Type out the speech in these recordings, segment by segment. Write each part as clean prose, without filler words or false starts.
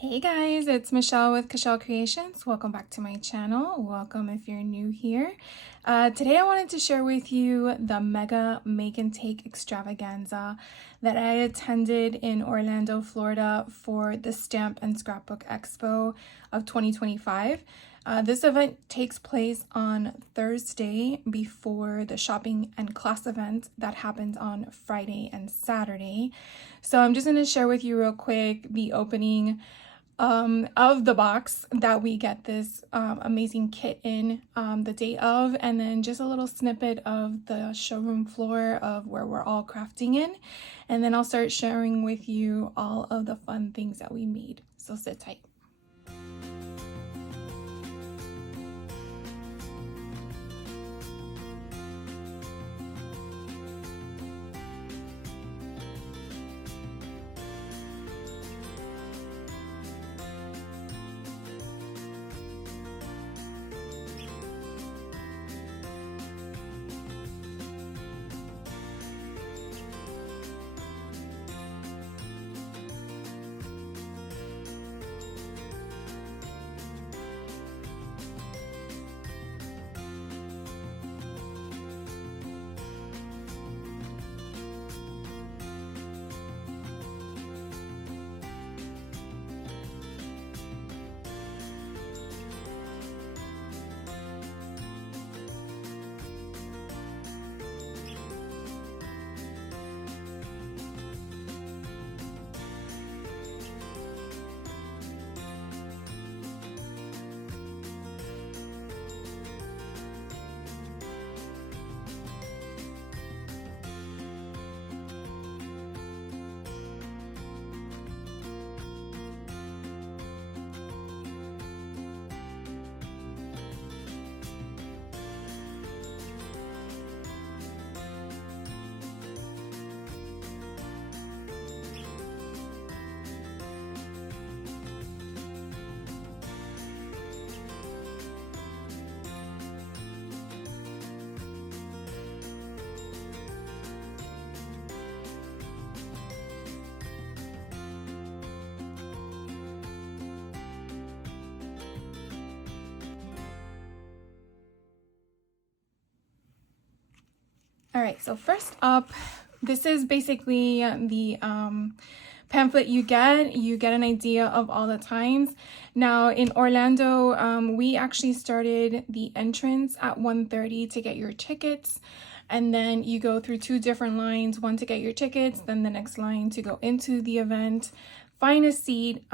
Hey guys, it's Michelle with Cashel Creations. Welcome back to my channel. Welcome if you're new here. Today I wanted to share with you the Mega Make and Take extravaganza that I attended in Orlando, Florida for the Stamp and Scrapbook Expo of 2025. This event takes place on Thursday before the shopping and class event that happens on Friday and Saturday. So I'm just going to share with you real quick the opening of the box that we get this amazing kit in the day of, and then just a little snippet of the showroom floor of where we're all crafting in, and then I'll start sharing with you all of the fun things that we made. So sit tight. All right, so first up, this is basically the pamphlet you get. You get an idea of all the times. Now in Orlando, we actually started the entrance at 1:30 to get your tickets. And then you go through two different lines, one to get your tickets, then the next line to go into the event. Find a seat.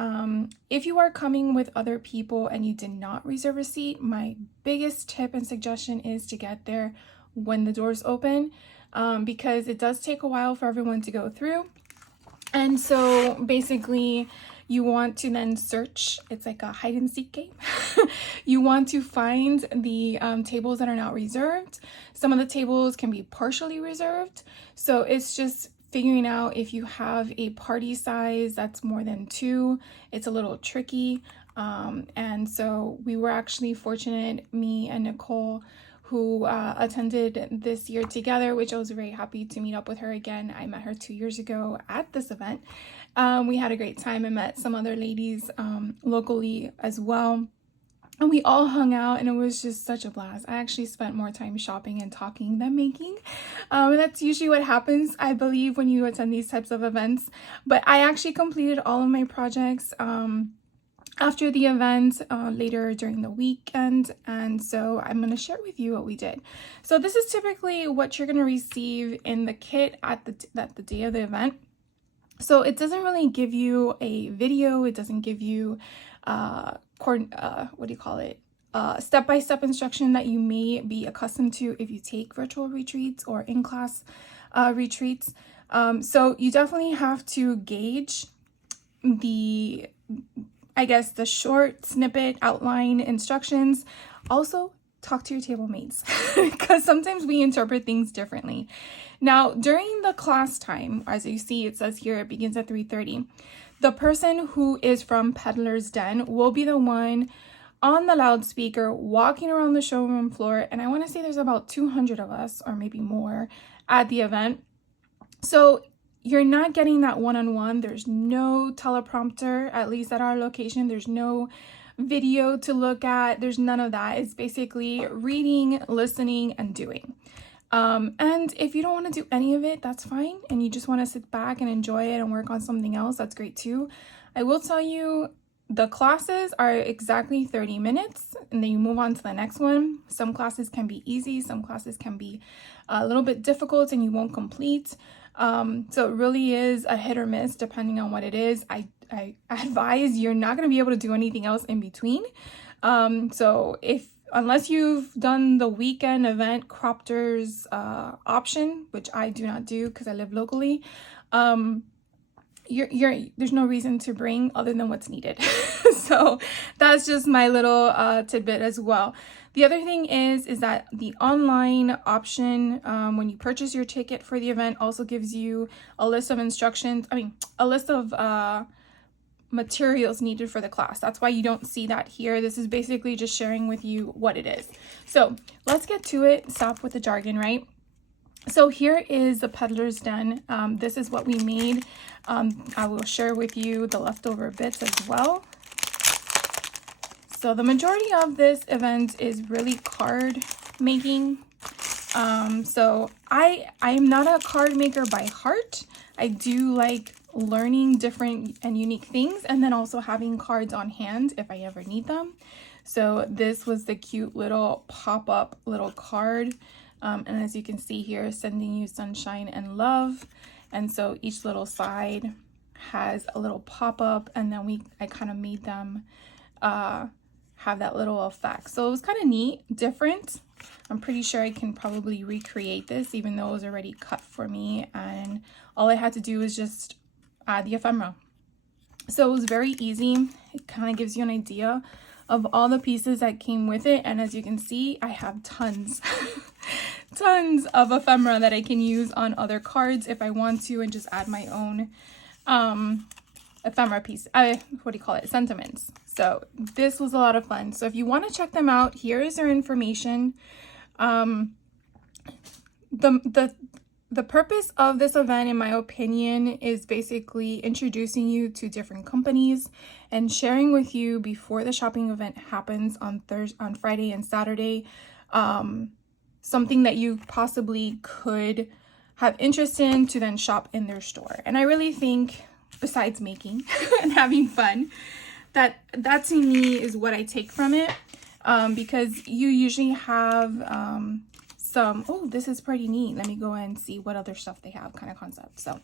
If you are coming with other people and you did not reserve a seat, my biggest tip and suggestion is to get there when the doors open, because it does take a while for everyone to go through. And so basically you want to then search. It's like a hide and seek game. You want to find the tables that are not reserved. Some of the tables can be partially reserved. So it's just figuring out if you have a party size that's more than 2. It's a little tricky. And so we were actually fortunate, me and Nicole, who attended this year together, which I was very happy to meet up with her again. I met her 2 years ago at this event. We had a great time. I met some other ladies locally as well. And we all hung out and it was just such a blast. I actually spent more time shopping and talking than making. And that's usually what happens, I believe, when you attend these types of events. But I actually completed all of my projects after the event later during the weekend, and so I'm going to share with you what we did. So this is typically what you're going to receive in the kit at the day of the event. So it doesn't really give you a video. It doesn't give you step-by-step instruction that you may be accustomed to if you take virtual retreats or in-class retreats. So you definitely have to gauge the short snippet outline instructions. Also, talk to your table mates because sometimes we interpret things differently. Now, during the class time, as you see, it says here it begins at 3:30. The person who is from Peddler's Den will be the one on the loudspeaker walking around the showroom floor, and I want to say there's about 200 of us or maybe more at the event. So you're not getting that one-on-one. There's no teleprompter, at least at our location. There's no video to look at. There's none of that. It's basically reading, listening, and doing. And if you don't want to do any of it, that's fine. And you just want to sit back and enjoy it and work on something else, that's great too. I will tell you, the classes are exactly 30 minutes and then you move on to the next one. Some classes can be easy, some classes can be a little bit difficult and you won't complete. So it really is a hit or miss depending on what it is. I advise you're not going to be able to do anything else in between. So unless you've done the weekend event cropters option, which I do not do because I live locally, there's no reason to bring other than what's needed. So that's just my little tidbit as well. The other thing is that the online option, when you purchase your ticket for the event, also gives you a list of instructions, a list of materials needed for the class. That's why you don't see that here. This is basically just sharing with you what it is. So let's get to it. Stop with the jargon, right? So here is the peddler's den. This is what we made. I will share with you the leftover bits as well. So the majority of this event is really card making. So I'm not a card maker by heart. I do like learning different and unique things and then also having cards on hand if I ever need them. So this was the cute little pop-up little card. And as you can see here, sending you sunshine and love. And so each little side has a little pop-up and then I kind of made them have that little effect. So it was kind of neat, different. I'm pretty sure I can probably recreate this even though it was already cut for me. And all I had to do was just add the ephemera. So it was very easy. It kind of gives you an idea of all the pieces that came with it. And as you can see, I have tons, tons of ephemera that I can use on other cards if I want to and just add my own ephemera piece. Sentiments. So this was a lot of fun. So if you want to check them out, here is their information. The purpose of this event, in my opinion, is basically introducing you to different companies and sharing with you before the shopping event happens on Friday and Saturday, something that you possibly could have interest in to then shop in their store. And I really think, besides making and having fun, that to me is what I take from it, because you usually have this is pretty neat. Let me go and see what other stuff they have, kind of concept. So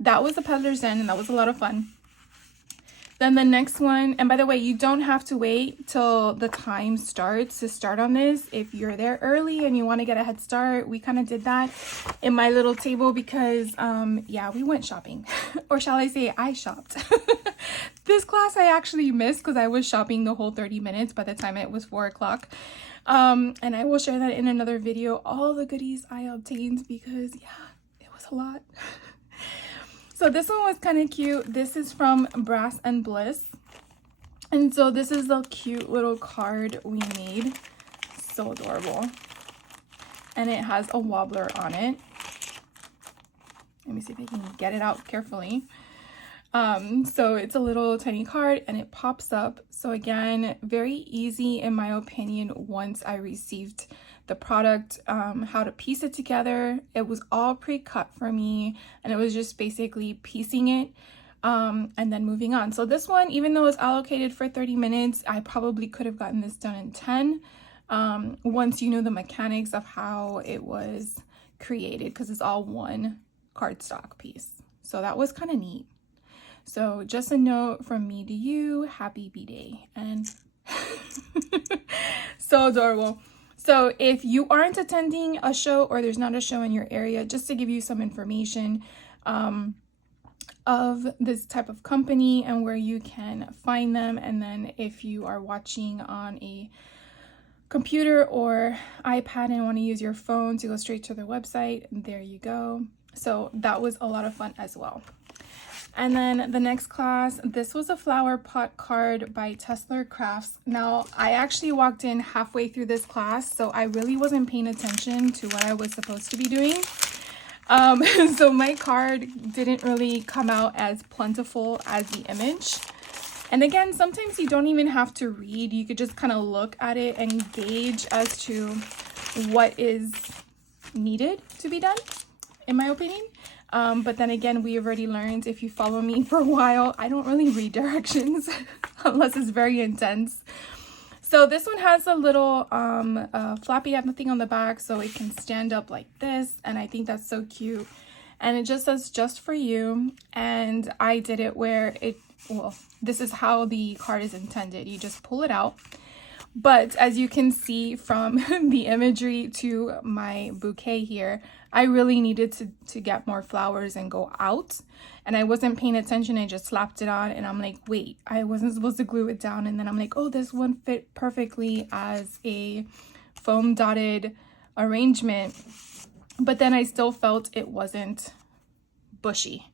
that was the peddler's den and that was a lot of fun. Then the next one, and by the way, you don't have to wait till the time starts to start on this. If you're there early and you want to get a head start, we kind of did that in my little table because we went shopping. Or shall I say I shopped. This class I actually missed because I was shopping the whole 30 minutes by the time it was 4 o'clock. And I will share that in another video, all the goodies I obtained, because it was a lot. So this one was kind of cute. This is from Brass and Bliss. And so this is the cute little card we made. So adorable. And it has a wobbler on it. Let me see if I can get it out carefully. So it's a little tiny card and it pops up. So again, very easy in my opinion once I received the product, how to piece it together. It was all pre-cut for me and it was just basically piecing it and then moving on. So this one, even though it's allocated for 30 minutes, I probably could have gotten this done in 10 once you know the mechanics of how it was created, because it's all one cardstock piece. So that was kind of neat. So just a note from me to you, happy B-Day. And so adorable. So if you aren't attending a show or there's not a show in your area, just to give you some information of this type of company and where you can find them. And then if you are watching on a computer or iPad and want to use your phone to go straight to their website, there you go. So that was a lot of fun as well. And then the next class, this was a flower pot card by Tessler Crafts. Now, I actually walked in halfway through this class, so I really wasn't paying attention to what I was supposed to be doing. So my card didn't really come out as plentiful as the image. And again, sometimes you don't even have to read. You could just kind of look at it and gauge as to what is needed to be done, in my opinion. But then again, we have already learned, if you follow me for a while, I don't really read directions unless it's very intense. So this one has a little flappy thing on the back, so it can stand up like this, and I think that's so cute. And it just says "just for you," and I did it where well, this is how the card is intended. You just pull it out. But as you can see from the imagery to my bouquet here, I really needed to get more flowers and go out. And I wasn't paying attention. I just slapped it on and I'm like, wait, I wasn't supposed to glue it down. And then I'm like, oh, this one fit perfectly as a foam dotted arrangement. But then I still felt it wasn't bushy.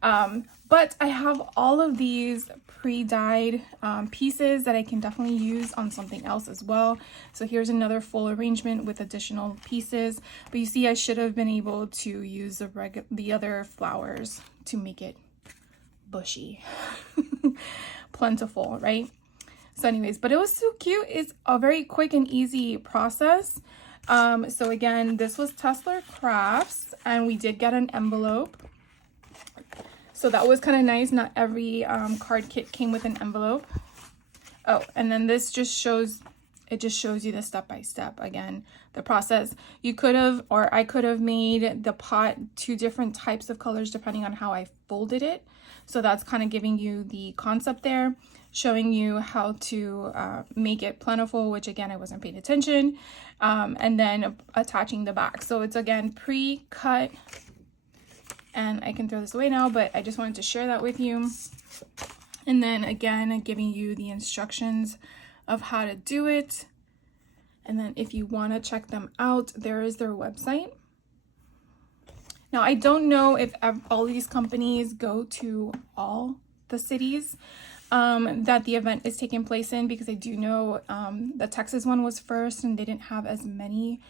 But I have all of these pre-dyed pieces that I can definitely use on something else as well. So here's another full arrangement with additional pieces. But you see, I should have been able to use the other flowers to make it bushy, plentiful, right? So anyways, but it was so cute. It's a very quick and easy process. So again, this was Tesla Crafts, and we did get an envelope. So that was kind of nice. Not every card kit came with an envelope. Oh, and then this just shows, it just shows you the step-by-step, again, the process. You could have, or I could have made the pot 2 different types of colors depending on how I folded it. So that's kind of giving you the concept there, showing you how to make it plentiful, which again, I wasn't paying attention. And then attaching the back. So it's again pre-cut. And I can throw this away now, but I just wanted to share that with you. And then again, giving you the instructions of how to do it. And then if you want to check them out, there is their website. Now, I don't know if all these companies go to all the cities that the event is taking place in, because I do know the Texas one was first and they didn't have as many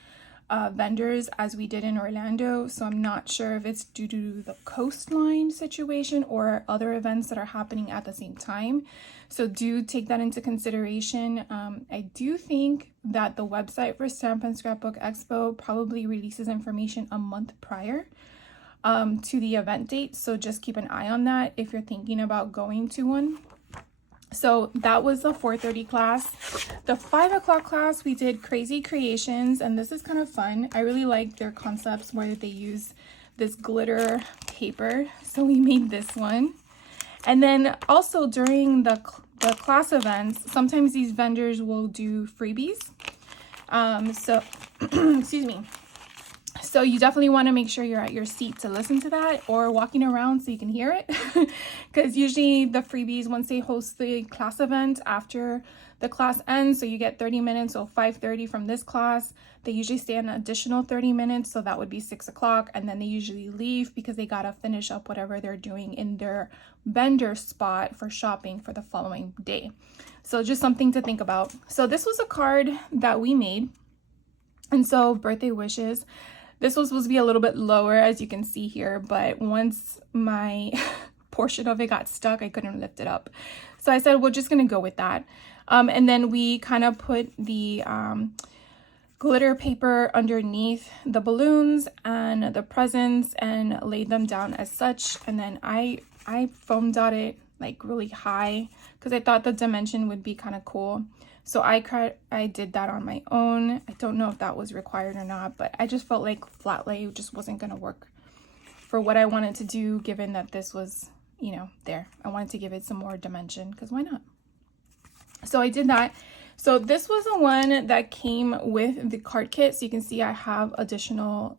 vendors as we did in Orlando. So I'm not sure if it's due to the coastline situation or other events that are happening at the same time. So do take that into consideration. I do think that the website for Stamp and Scrapbook Expo probably releases information a month prior to the event date. So just keep an eye on that if you're thinking about going to one. So that was the 4:30 class. The 5 o'clock class, we did Crazy Creations, and this is kind of fun. I really like their concepts where they use this glitter paper. So we made this one. And then also during the class events, sometimes these vendors will do freebies. Excuse me. So you definitely want to make sure you're at your seat to listen to that, or walking around so you can hear it. Because usually the freebies, once they host the class event after the class ends, so you get 30 minutes, so 5:30 from this class, they usually stay an additional 30 minutes, so that would be 6 o'clock, and then they usually leave because they gotta finish up whatever they're doing in their vendor spot for shopping for the following day. So just something to think about. So this was a card that we made, and so birthday wishes. This was supposed to be a little bit lower, as you can see here, but once my portion of it got stuck, I couldn't lift it up. So I said, we're just gonna go with that. And then we kind of put the glitter paper underneath the balloons and the presents and laid them down as such. And then I foam dotted like really high because I thought the dimension would be kind of cool. So I did that on my own. I don't know if that was required or not, but I just felt like flat lay just wasn't gonna work for what I wanted to do, given that this was, you know, there. I wanted to give it some more dimension, because why not? So I did that. So this was the one that came with the card kit. So you can see I have additional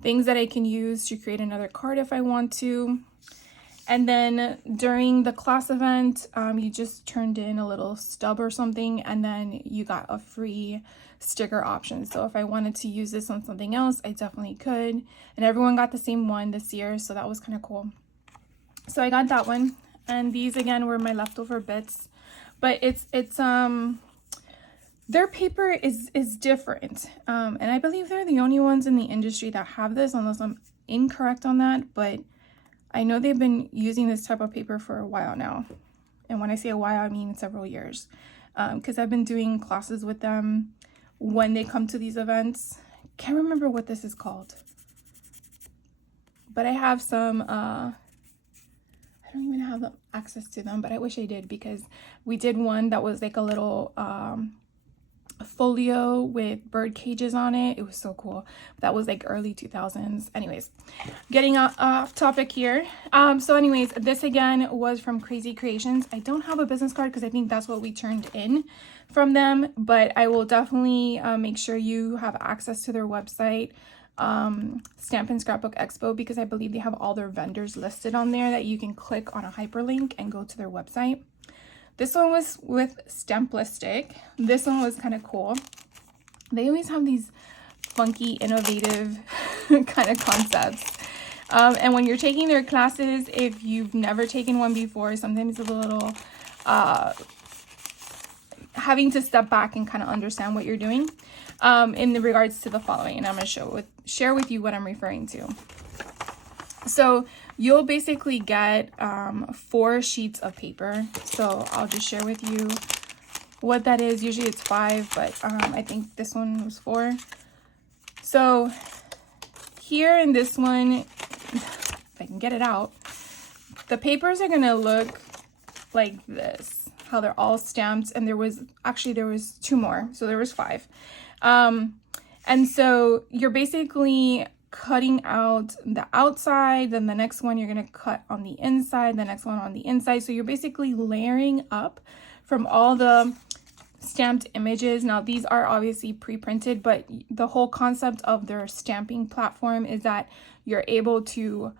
things that I can use to create another card if I want to. And then during the class event, you just turned in a little stub or something, and then you got a free sticker option. So if I wanted to use this on something else, I definitely could. And everyone got the same one this year, so that was kind of cool. So I got that one, and these again were my leftover bits. But it's their paper is different, and I believe they're the only ones in the industry that have this, unless I'm incorrect on that, but I know they've been using this type of paper for a while now. And when I say a while, I mean several years. Because I've been doing classes with them when they come to these events. Can't remember what this is called. But I have some, I don't even have access to them, but I wish I did, because we did one that was like a little folio with bird cages on it. It was so cool. That was like early 2000s. Anyways, getting off topic here. So anyways, this again was from Crazy Creations. I don't have a business card because I think that's what we turned in from them, but I will definitely make sure you have access to their website, Stamp and Scrapbook Expo, because I believe they have all their vendors listed on there that you can click on a hyperlink and go to their website. This one was with Stamplistic. This one was kind of cool. They always have these funky, innovative kind of concepts. And when you're taking their classes, if you've never taken one before, sometimes it's a little having to step back and kind of understand what you're doing in regards to the following. And I'm going to share with you what I'm referring to. So you'll basically get 4 sheets of paper. So I'll just share with you what that is. Usually it's 5, but I think this one was 4. So here in this one, if I can get it out, the papers are gonna look like this, how they're all stamped. And there was 2 more, so there was 5. And so you're basically cutting out the outside, then the next one you're going to cut on the inside, the next one on the inside. So you're basically layering up from all the stamped images. Now these are obviously pre-printed, but the whole concept of their stamping platform is that you're able to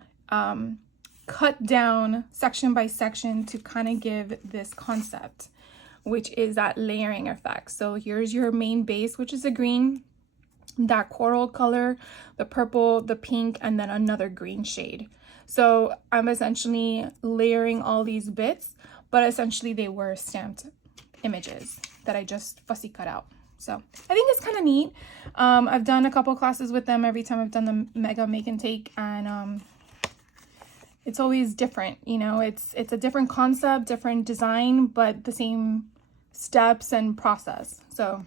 cut down section by section to kind of give this concept, which is that layering effect. So here's your main base, which is a green, that coral color, the purple, the pink, and then another green shade. So I'm essentially layering all these bits, but essentially they were stamped images that I just fussy cut out. So I think it's kind of neat. I've done a couple classes with them every time I've done the Mega Make and Take, and it's always different. You know, it's a different concept, different design, but the same steps and process. So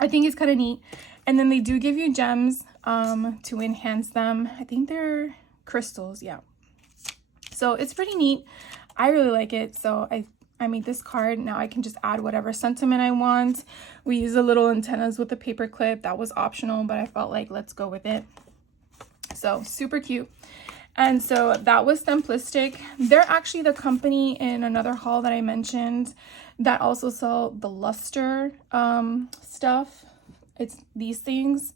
I think it's kind of neat. And then they do give you gems to enhance them. I think they're crystals, yeah. So it's pretty neat. I really like it. So I made this card. Now I can just add whatever sentiment I want. We use the little antennas with the paper clip. That was optional, but I felt like let's go with it. So super cute. And so that was Stamplistic. They're actually the company in another haul that I mentioned that also sell the luster stuff. It's these things,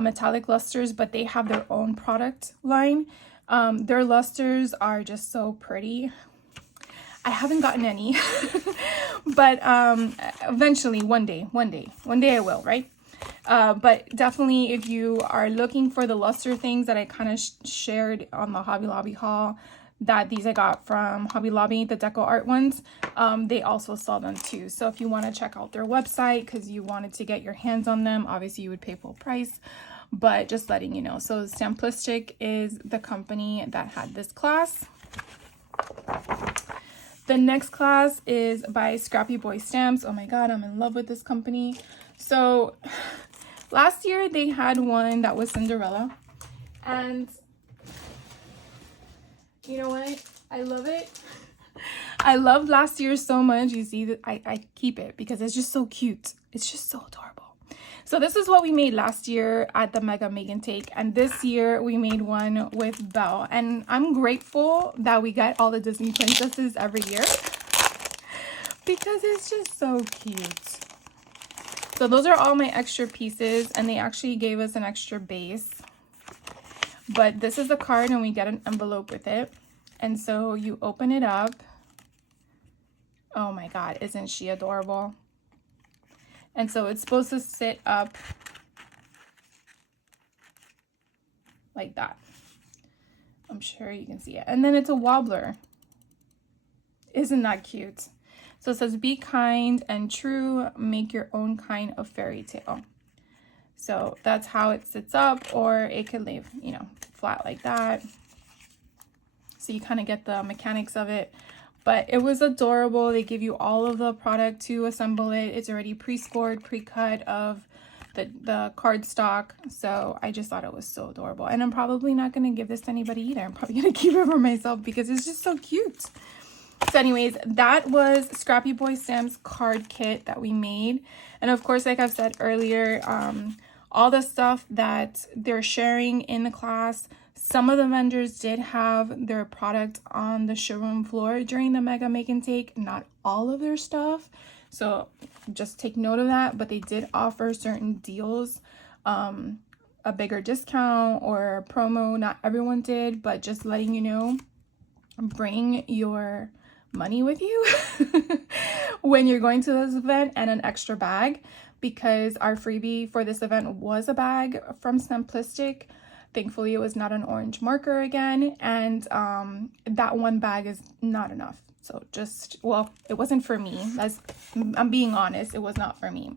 metallic lusters, but they have their own product line. Their lusters are just so pretty. I haven't gotten any, but eventually one day I will, right? But definitely if you are looking for the luster things that I kind of shared on the Hobby Lobby haul, that these I got from Hobby Lobby, the deco art ones, they also sell them too. So if you want to check out their website because you wanted to get your hands on them, obviously you would pay full price, but just letting you know. So Stamplistic is the company that had this class. The next class is by Scrappy Boy Stamps. Oh my god, I'm in love with this company. So last year they had one that was Cinderella, and you know what? I love it. I loved last year so much. You see that I keep it because it's just so cute. It's just so adorable. So this is what we made last year at the Mega Make and Take. And this year we made one with Belle. And I'm grateful that we get all the Disney princesses every year because it's just so cute. So those are all my extra pieces, and they actually gave us an extra base. But this is the card, and we get an envelope with it. And so you open it up. Oh my god, isn't she adorable? And so it's supposed to sit up like that. I'm sure you can see it. And then it's a wobbler. Isn't that cute? So it says, be kind and true, make your own kind of fairy tale. So that's how it sits up, or it could lay, you know, flat like that. So you kind of get the mechanics of it. But it was adorable. They give you all of the product to assemble it. It's already pre-scored, pre-cut of the cardstock. So I just thought it was so adorable. And I'm probably not going to give this to anybody either. I'm probably going to keep it for myself because it's just so cute. So anyways, that was Scrappy Boy Sam's card kit that we made. And of course, like I've said earlier, all the stuff that they're sharing in the class, some of the vendors did have their product on the showroom floor during the Mega Make and Take, not all of their stuff. So just take note of that, but they did offer certain deals, a bigger discount or a promo. Not everyone did, but just letting you know, bring your money with you when you're going to this event and an extra bag, because our freebie for this event was a bag from Simplistic. Thankfully, it was not an orange marker again, and that one bag is not enough. So just, well, it wasn't for me. I'm being honest, it was not for me.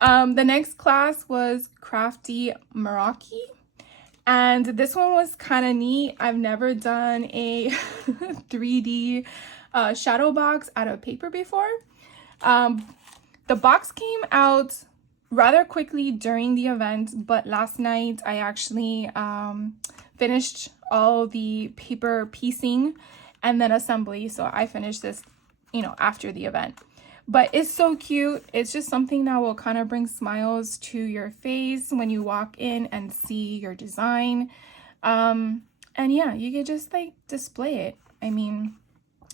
The next class was Crafty Meraki, and this one was kind of neat. I've never done a 3D shadow box out of paper before. The box came out rather quickly during the event, but last night I actually finished all the paper piecing and then assembly. So I finished this, you know, after the event. But it's so cute. It's just something that will kind of bring smiles to your face when you walk in and see your design. And yeah, you could just like display it. I mean,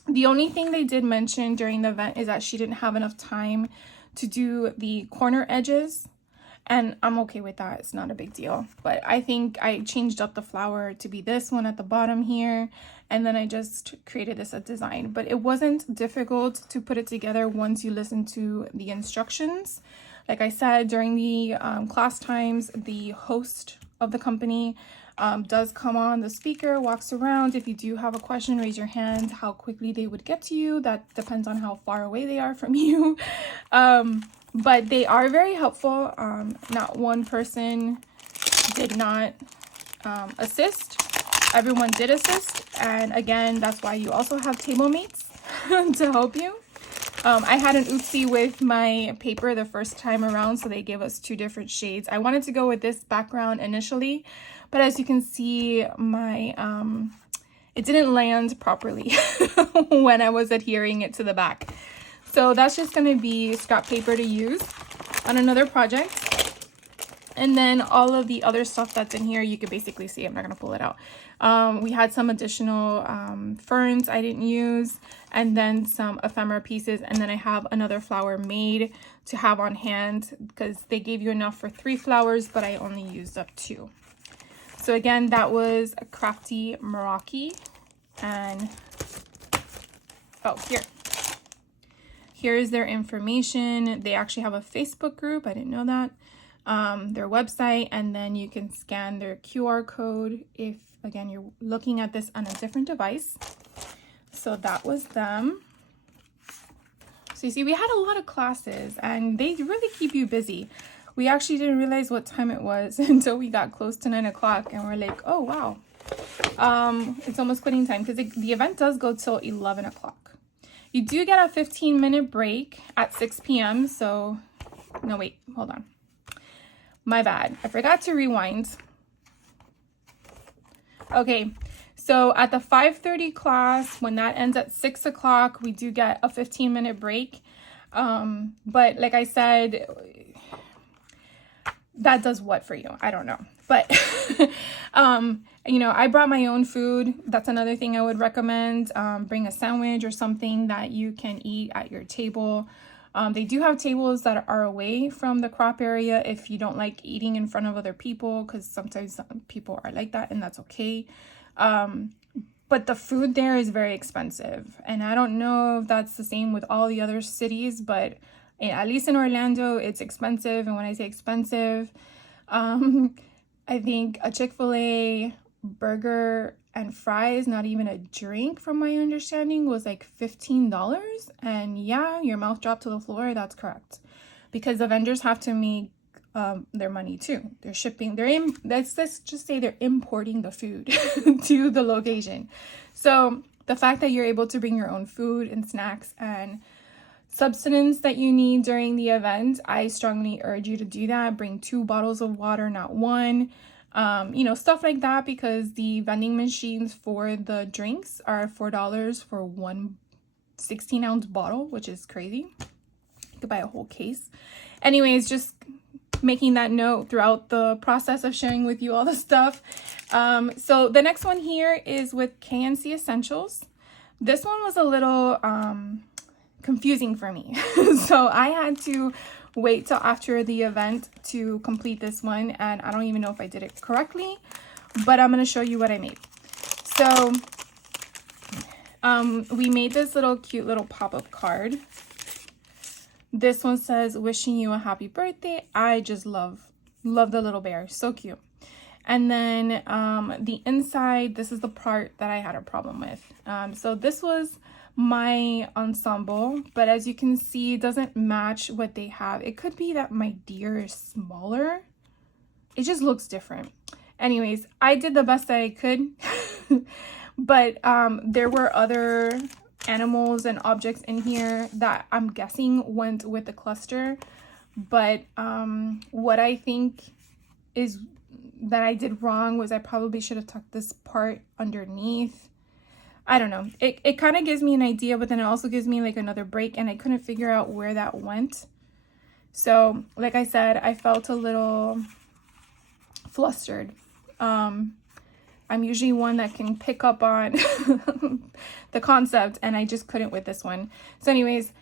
the only thing they did mention during the event is that she didn't have enough time to do the corner edges, and I'm okay with that. It's not a big deal. But I think I changed up the flower to be this one at the bottom here, and then I just created this a design. But it wasn't difficult to put it together once you listen to the instructions. Like I said, during the class times, the host of the company does come on the speaker, walks around. If you do have a question, raise your hand. How quickly they would get to you, that depends on how far away they are from you. But they are very helpful. Not one person did not assist. Everyone did assist. And again, that's why you also have table mates to help you. I had an oopsie with my paper the first time around, so they gave us 2 different shades. I wanted to go with this background initially, but as you can see, my it didn't land properly when I was adhering it to the back. So that's just going to be scrap paper to use on another project. And then all of the other stuff that's in here, you can basically see. I'm not going to pull it out. We had some additional ferns I didn't use, and then some ephemera pieces. And then I have another flower made to have on hand because they gave you enough for 3 flowers, but I only used up 2. So again, that was a Crafty Meraki. And oh, here's their information. They actually have a Facebook group. I didn't know that. Their website, and then you can scan their QR code if, again, you're looking at this on a different device. So that was them. So you see, we had a lot of classes, and they really keep you busy. We actually didn't realize what time it was until we got close to 9 o'clock, and we're like, oh, wow. It's almost quitting time because the event does go till 11 o'clock. You do get a 15-minute break at 6 p.m. So, no, wait, hold on. My bad. I forgot to rewind. Okay, so at the 5:30 class, when that ends at 6 o'clock, we do get a 15-minute break. But like I said, that does what for you? I don't know. But, you know, I brought my own food. That's another thing I would recommend. Bring a sandwich or something that you can eat at your table. They do have tables that are away from the crop area if you don't like eating in front of other people, because sometimes people are like that, and that's okay. But the food there is very expensive, and I don't know if that's the same with all the other cities, but at least in Orlando, it's expensive. And when I say expensive, I think a Chick-fil-A burger and fries, not even a drink from my understanding, was like $15. And yeah, your mouth dropped to the floor. That's correct, because the vendors have to make their money too. They're shipping, let's just say they're importing the food to the location. So the fact that you're able to bring your own food and snacks and substance that you need during the event, I strongly urge you to do that. Bring 2 bottles of water, not 1. Stuff like that, because the vending machines for the drinks are $4 for one 16-ounce bottle, which is crazy. You could buy a whole case. Anyways, just making that note throughout the process of sharing with you all the stuff. So the next one here is with KNC Essentials. This one was a little confusing for me. So I had to wait till after the event to complete this one, and I don't even know if I did it correctly, but I'm going to show you what I made. So we made this little cute little pop-up card. This one says, wishing you a happy birthday. I just love the little bear. So cute. And then the inside, this is the part that I had a problem with. So this was my ensemble, but as you can see, it doesn't match what they have. It could be that my deer is smaller. It just looks different. Anyways, I did the best that I could. But there were other animals and objects in here that I'm guessing went with the cluster. But what I think is that I did wrong was I probably should have tucked this part underneath. I don't know. It kind of gives me an idea, but then it also gives me like another break, and I couldn't figure out where that went. So like I said, I felt a little flustered. I'm usually one that can pick up on the concept, and I just couldn't with this one. So anyways,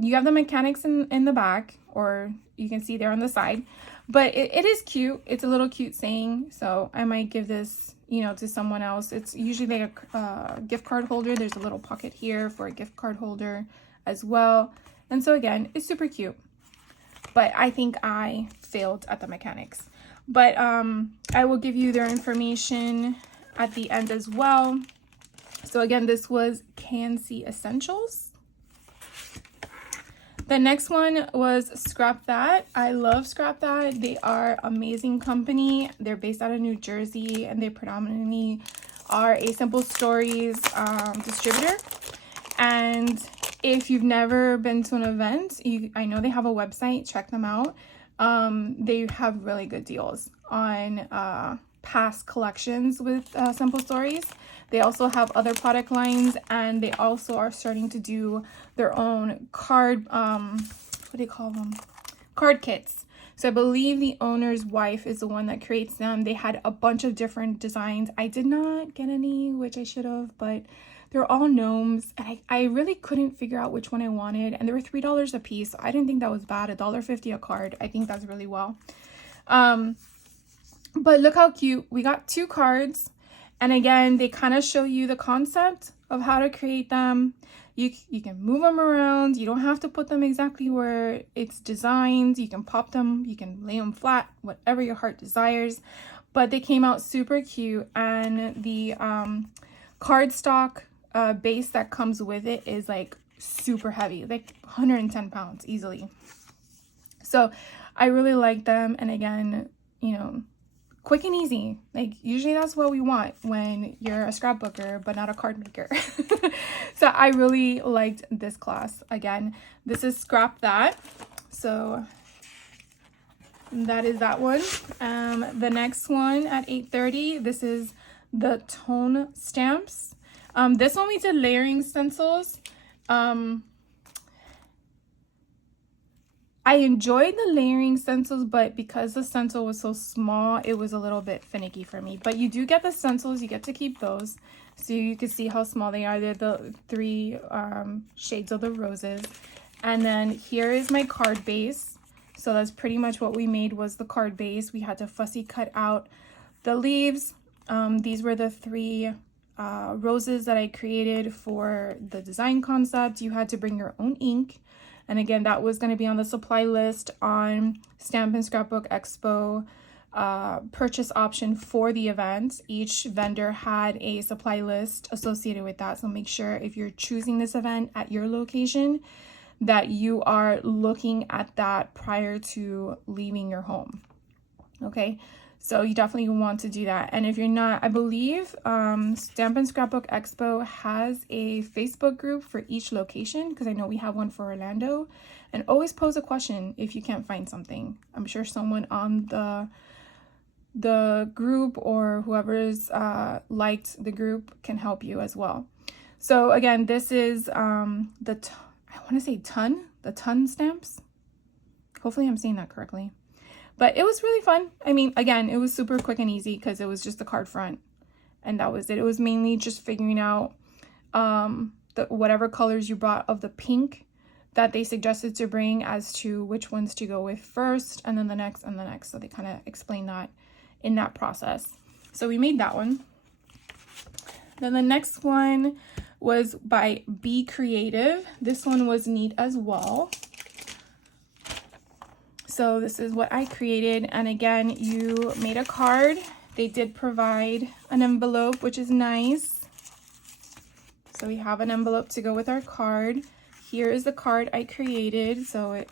you have the mechanics in the back, or you can see there on the side, but it is cute. It's a little cute saying, so I might give this, to someone else. It's usually like a gift card holder. There's a little pocket here for a gift card holder as well. And so again, it's super cute, but I think I failed at the mechanics. But I will give you their information at the end as well. So again, this was KNC Essentials. The next one was Scrap That. I love Scrap That. They are amazing company. They're based out of New Jersey, and they predominantly are a Simple Stories distributor. And if you've never been to an event, I know they have a website. Check them out. They have really good deals on past collections with Simple Stories. They also have other product lines, and they also are starting to do their own card, what do you call them? Card kits. So I believe the owner's wife is the one that creates them. They had a bunch of different designs. I did not get any, which I should have, but they're all gnomes, and I really couldn't figure out which one I wanted, and they were $3 a piece. So I didn't think that was bad. $1.50 a card. I think that's really well. But look how cute. We got 2 cards, and again, they kind of show you the concept of how to create them. You can move them around. You don't have to put them exactly where it's designed. You can pop them. You can lay them flat, whatever your heart desires. But they came out super cute, and the cardstock base that comes with it is like super heavy, like 110 pounds easily. So I really like them, and again, quick and easy. Like usually that's what we want when you're a scrapbooker but not a card maker. So I really liked this class. Again, this is Scrap That. So that is that one. The next one at 8:30, this is the tone stamps. This one we did layering stencils. I enjoyed the layering stencils, but because the stencil was so small, it was a little bit finicky for me. But you do get the stencils, you get to keep those. So you can see how small they are. They're the 3 shades of the roses. And then here is my card base. So that's pretty much what we made, was the card base. We had to fussy cut out the leaves. These were the 3 roses that I created for the design concept. You had to bring your own ink. And again, that was going to be on the supply list on Stamp and Scrapbook Expo purchase option for the event. Each vendor had a supply list associated with that. So make sure if you're choosing this event at your location that you are looking at that prior to leaving your home. Okay, so you definitely want to do that. And if you're not, I believe Stamp and Scrapbook Expo has a Facebook group for each location, because I know we have one for Orlando. And always pose a question if you can't find something. I'm sure someone on the group or whoever's liked the group can help you as well. So again, this is I want to say the ton stamps. Hopefully I'm saying that correctly. But it was really fun. I mean, again, it was super quick and easy because it was just the card front. And that was it. It was mainly just figuring out whatever colors you brought of the pink that they suggested to bring as to which ones to go with first, and then the next and the next. So they kind of explained that in that process. So we made that one. Then the next one was by Be Creative. This one was neat as well. So this is what I created. And again, you made a card. They did provide an envelope, which is nice. So we have an envelope to go with our card. Here is the card I created. So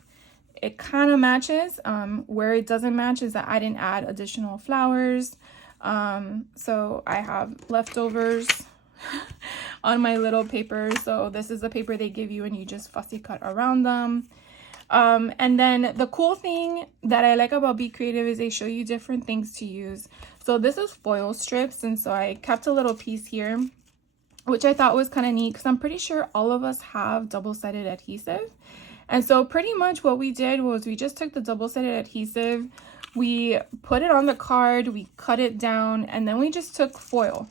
it kind of matches. Where it doesn't match is that I didn't add additional flowers. So I have leftovers on my little paper. So this is the paper they give you and you just fussy cut around them. And then the cool thing that I like about Be Creative is they show you different things to use. So this is foil strips, and so I kept a little piece here, which I thought was kind of neat because I'm pretty sure all of us have double-sided adhesive. And so pretty much what we did was we just took the double-sided adhesive, we put it on the card, we cut it down, and then we just took foil.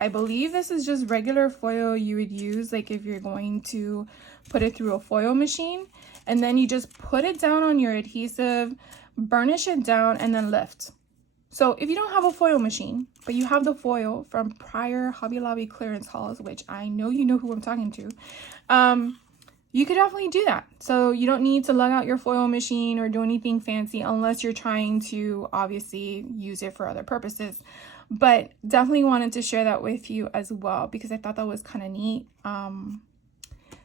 I believe this is just regular foil you would use like if you're going to put it through a foil machine. And then you just put it down on your adhesive, burnish it down, and then lift. So if you don't have a foil machine, but you have the foil from prior Hobby Lobby clearance hauls, which I know you know who I'm talking to, you could definitely do that. So you don't need to lug out your foil machine or do anything fancy unless you're trying to obviously use it for other purposes. But definitely wanted to share that with you as well because I thought that was kind of neat.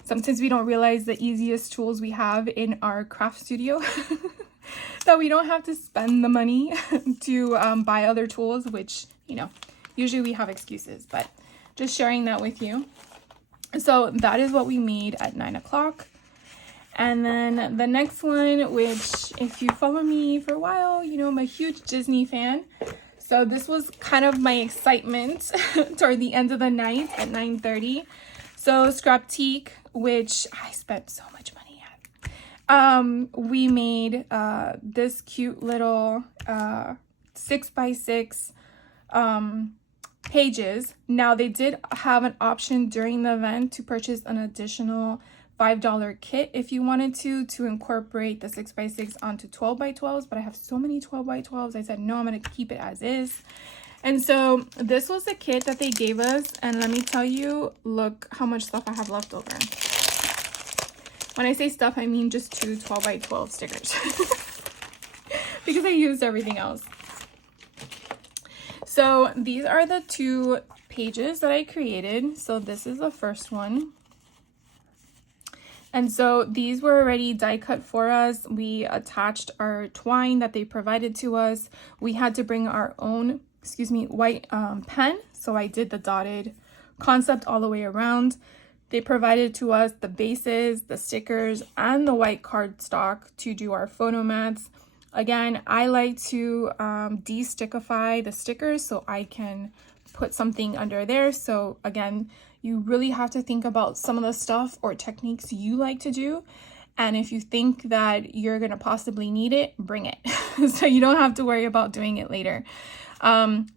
Sometimes we don't realize the easiest tools we have in our craft studio that we don't have to spend the money to buy other tools, which, you know, usually we have excuses, but just sharing that with you. So that is what we made at 9 o'clock. And then the next one, which if you follow me for a while, you know, I'm a huge Disney fan. So this was kind of my excitement toward the end of the night at 9:30. So Scrapbook, which I spent so much money at. We made this cute little 6x6 pages. Now they did have an option during the event to purchase an additional $5 kit if you wanted to incorporate the 6x6 onto 12x12s, but I have so many 12x12s. I said, no, I'm going to keep it as is. And so this was the kit that they gave us. And let me tell you, look how much stuff I have left over. When I say stuff, I mean just two 12x12 stickers because I used everything else. So these are the two pages that I created. So this is the first one. And so these were already die cut for us. We attached our twine that they provided to us. We had to bring our own, white pen. So I did the dotted concept all the way around. They provided to us the bases, the stickers, and the white cardstock to do our photo mats. Again, I like to de-stickify the stickers so I can put something under there. So again, you really have to think about some of the stuff or techniques you like to do. And if you think that you're going to possibly need it, bring it. So you don't have to worry about doing it later.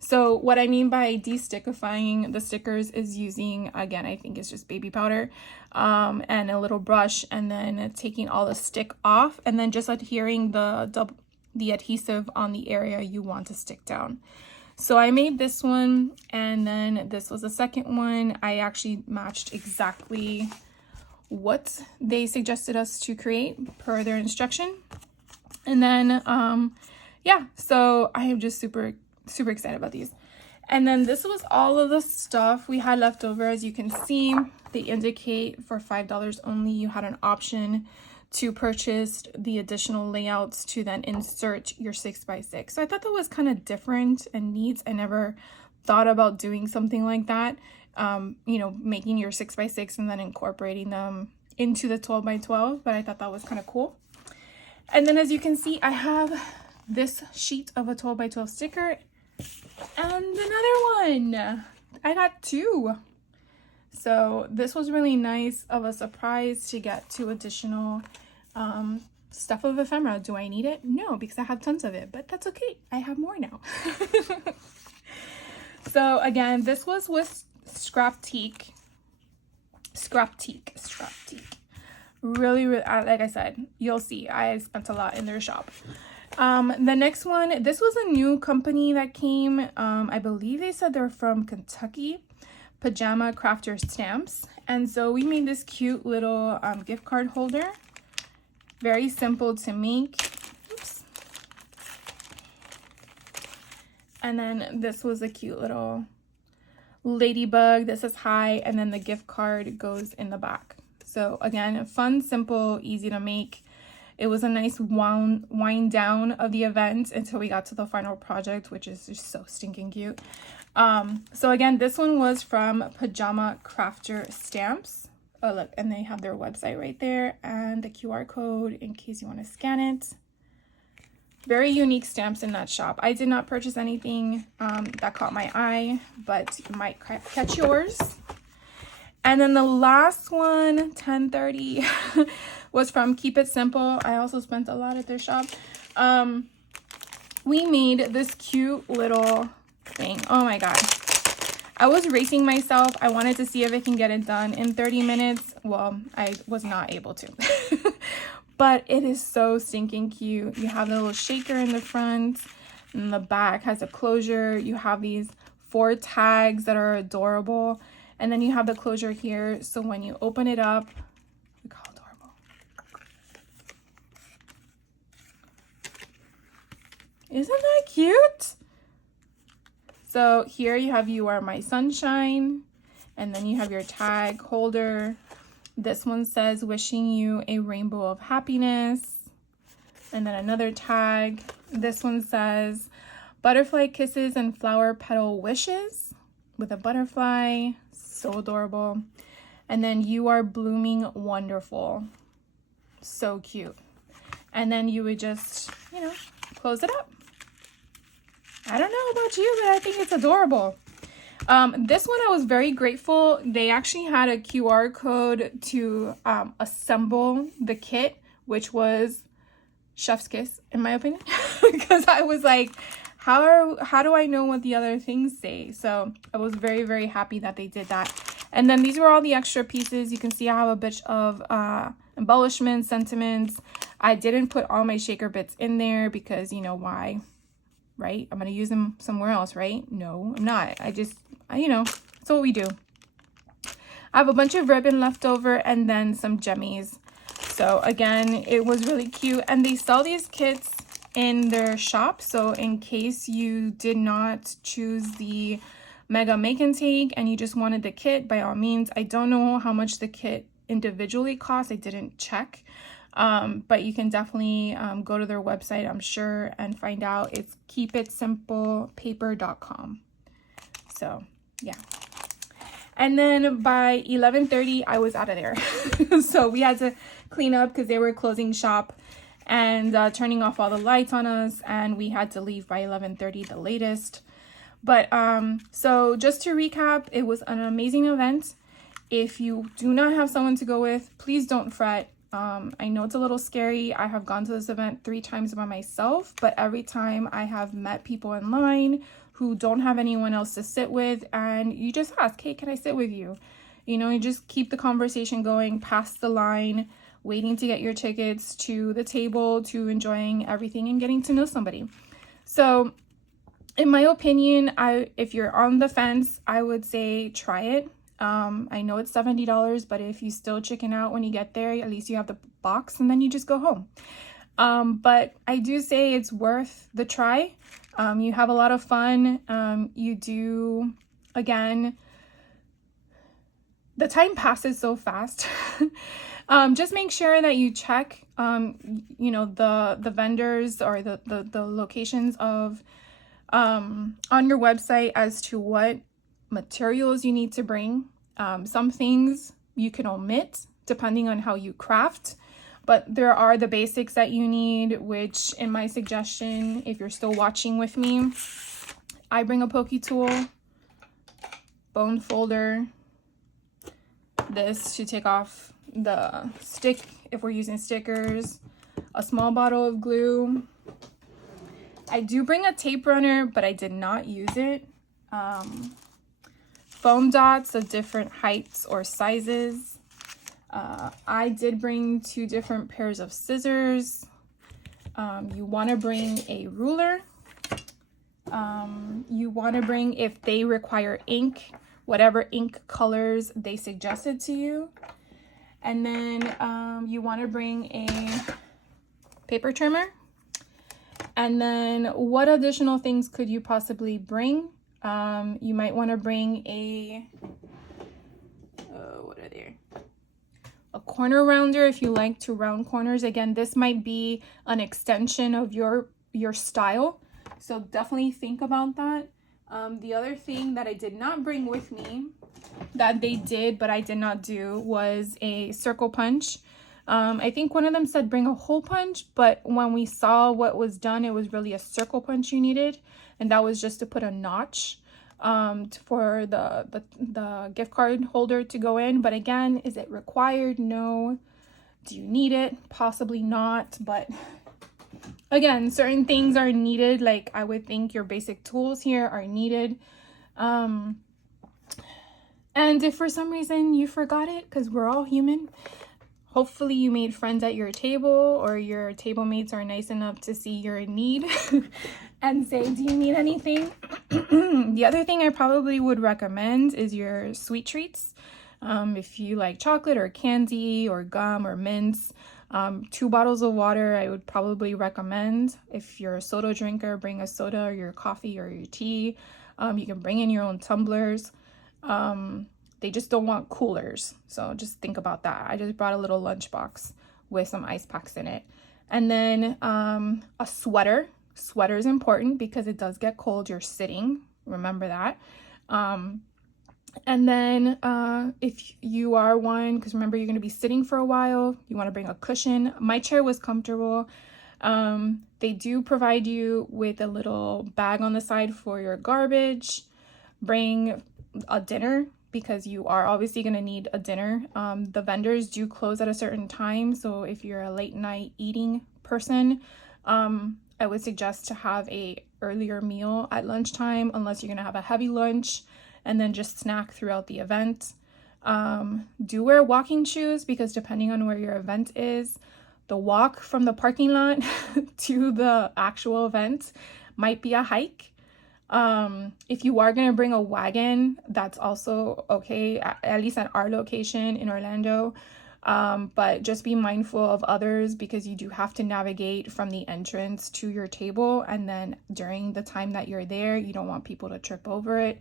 So what I mean by de-stickifying the stickers is using, again, I think it's just baby powder and a little brush, and then taking all the stick off and then just adhering the adhesive on the area you want to stick down. So I made this one, and then this was the second one. I actually matched exactly what they suggested us to create per their instruction. And then, yeah, so I am just super excited about these. And then this was all of the stuff we had left over. As you can see, they indicate for $5 only, you had an option to purchase the additional layouts to then insert your 6x6. So I thought that was kind of different and neat. I never thought about doing something like that. You know, making your 6x6 and then incorporating them into the 12x12, but I thought that was kind of cool. And then as you can see, I have this sheet of a 12x12 sticker and another one. I got two. So this was really nice of a surprise to get two additional stuff of ephemera. Do I need it? No, because I have tons of it, but that's okay. I have more now. So again, this was with Scrapbook. Really, like I said, you'll see I spent a lot in their shop. The next one, this was a new company that came. I believe they said they're from Kentucky. Pajama Crafter Stamps. And so we made this cute little gift card holder. Very simple to make. Oops. And then this was a cute little ladybug. This is hi, and then the gift card goes in the back. So again, fun, simple, easy to make. It was a nice wind down of the event until we got to the final project, which is just so stinking cute. So again, this one was from Pajama Crafter Stamps. Oh look, and they have their website right there and the QR code in case you want to scan it. Very unique stamps in that shop. I did not purchase anything that caught my eye, but you might catch yours. And then the last one, 1030, was from Keep It Simple. I also spent a lot at their shop. We made this cute little thing. Oh my god. I was racing myself. I wanted to see if I can get it done in 30 minutes. Well, I was not able to. But it is so stinking cute. You have the little shaker in the front, and the back has a closure. You have these 4 tags that are adorable. And then you have the closure here. So when you open it up, look how adorable. Isn't that cute? So here you have You Are My Sunshine. And then you have your tag holder. This one says wishing you a rainbow of happiness. And then another tag. This one says butterfly kisses and flower petal wishes with a butterfly. So adorable. And then you are blooming wonderful. So cute. And then you would just, you know, close it up. I don't know about you, but I think it's adorable. This one I was very grateful. They actually had a QR code to assemble the kit, which was chef's kiss in my opinion. Because I was like, how do I know what the other things say? So I was very, very happy that they did that. And then these were all the extra pieces. You can see I have a bit of embellishments, sentiments. I didn't put all my shaker bits in there because you know why, right? I'm going to use them somewhere else, right? No, I'm not. You know, that's what we do. I have a bunch of ribbon left over and then some jemmies. So again, it was really cute. And they sell these kits in their shop. So in case you did not choose the Mega Make and Take and you just wanted the kit, by all means. I don't know how much the kit individually costs. I didn't check. But you can definitely go to their website, I'm sure, and find out. It's keepitsimplepaper.com. So yeah. And then by 11:30 I was out of there. So we had to clean up because they were closing shop and turning off all the lights on us, and we had to leave by 11:30 the latest. But so just to recap, it was an amazing event. If you do not have someone to go with, please don't fret. I know it's a little scary. I have gone to this event 3 times by myself, but every time I have met people in line who don't have anyone else to sit with, and you just ask, hey, can I sit with you? You know, you just keep the conversation going past the line, waiting to get your tickets, to the table, to enjoying everything and getting to know somebody. So in my opinion, if you're on the fence, I would say try it. I know it's $70, but if you still chicken out when you get there, at least you have the box and then you just go home. But I do say it's worth the try You have a lot of fun. You do, again, the time passes so fast. Just make sure that you check, you know, the vendors or the locations of on your website as to what materials you need to bring. Some things you can omit depending on how you craft, but there are the basics that you need, which in my suggestion, if you're still watching with me, I bring a pokey tool, bone folder, this to take off the stick if we're using stickers, a small bottle of glue. I do bring a tape runner, but I did not use it. Foam dots of different heights or sizes. I did bring 2 different pairs of scissors. You want to bring a ruler. You want to bring, if they require ink, whatever ink colors they suggested to you. And then you want to bring a paper trimmer. And then what additional things could you possibly bring? You might want to bring a, what are they? A corner rounder if you like to round corners. Again, this might be an extension of your style, so definitely think about that. The other thing that I did not bring with me that they did but I did not do was a circle punch. I think one of them said bring a hole punch, but when we saw what was done, it was really a circle punch you needed, and that was just to put a notch for the gift card holder to go in. But again, is it required? No. Do you need it? Possibly not. But again, certain things are needed. Like I would think your basic tools here are needed. And if for some reason you forgot it, because we're all human, hopefully you made friends at your table, or your table mates are nice enough to see you're in need and say, do you need anything? The other thing I probably would recommend is your sweet treats. If you like chocolate or candy or gum or mints, 2 bottles of water I would probably recommend. If you're a soda drinker, bring a soda or your coffee or your tea. You can bring in your own tumblers. They just don't want coolers, so just think about that. I just brought a little lunchbox with some ice packs in it. And then a sweater. Sweater is important because it does get cold. You're sitting, remember that. And then if you are one, because remember you're going to be sitting for a while, you want to bring a cushion. My chair was comfortable. They do provide you with a little bag on the side for your garbage. Bring a dinner, because you are obviously going to need a dinner. The vendors do close at a certain time, so if you're a late night eating person, I would suggest to have a earlier meal at lunchtime, unless you're going to have a heavy lunch and then just snack throughout the event. Do wear walking shoes, because depending on where your event is, the walk from the parking lot to the actual event might be a hike. If you are going to bring a wagon, that's also okay, at least at our location in Orlando. But just be mindful of others, because you do have to navigate from the entrance to your table. And then during the time that you're there, you don't want people to trip over it.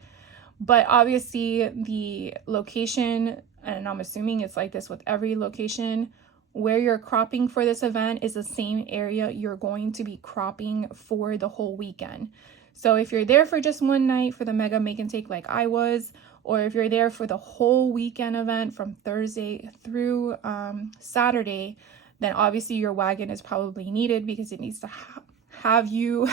But obviously the location, and I'm assuming it's like this with every location, where you're cropping for this event is the same area you're going to be cropping for the whole weekend. So if you're there for just one night for the mega make and take like I was, or if you're there for the whole weekend event from Thursday through Saturday, then obviously your wagon is probably needed, because it needs to have you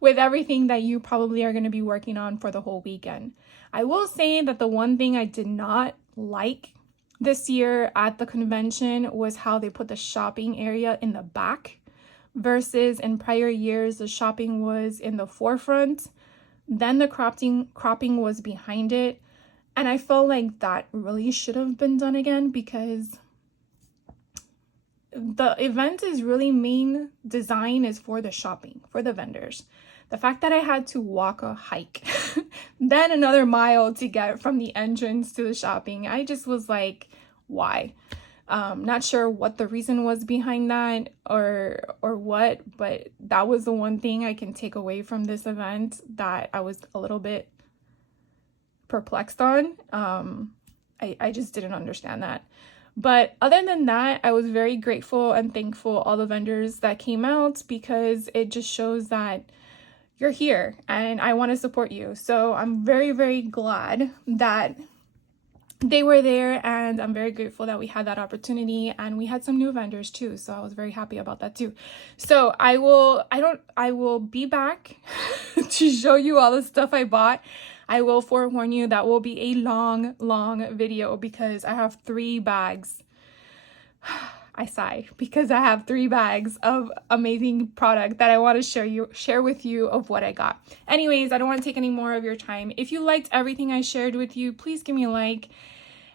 with everything that you probably are going to be working on for the whole weekend. I will say that the one thing I did not like this year at the convention was how they put the shopping area in the back, versus in prior years the shopping was in the forefront, then the cropping was behind it. And I felt like that really should have been done again, because the event is really main design is for the shopping, for the vendors. The fact that I had to walk a hike then another mile to get from the entrance to the shopping, I just was like, why? Not sure what the reason was behind that or what, but that was the one thing I can take away from this event that I was a little bit perplexed on. I just didn't understand that. But other than that, I was very grateful and thankful all the vendors that came out, because it just shows that you're here and I want to support you. So I'm very, very glad that they were there, and I'm very grateful that we had that opportunity, and we had some new vendors too, so I was very happy about that too. So I will be back to show you all the stuff I bought. I will forewarn you that will be a long video, because I have 3 bags. I sigh because I have 3 bags of amazing product that I want to share with you of what I got. Anyways, I don't want to take any more of your time. If you liked everything I shared with you, please give me a like.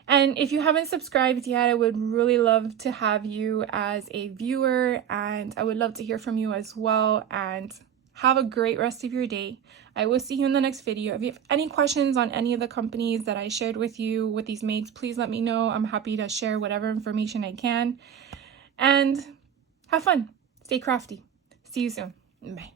And if you haven't subscribed yet, I would really love to have you as a viewer, and I would love to hear from you as well. And have a great rest of your day. I will see you in the next video. If you have any questions on any of the companies that I shared with you with these mates, please let me know. I'm happy to share whatever information I can. And have fun. Stay crafty. See you soon. Bye.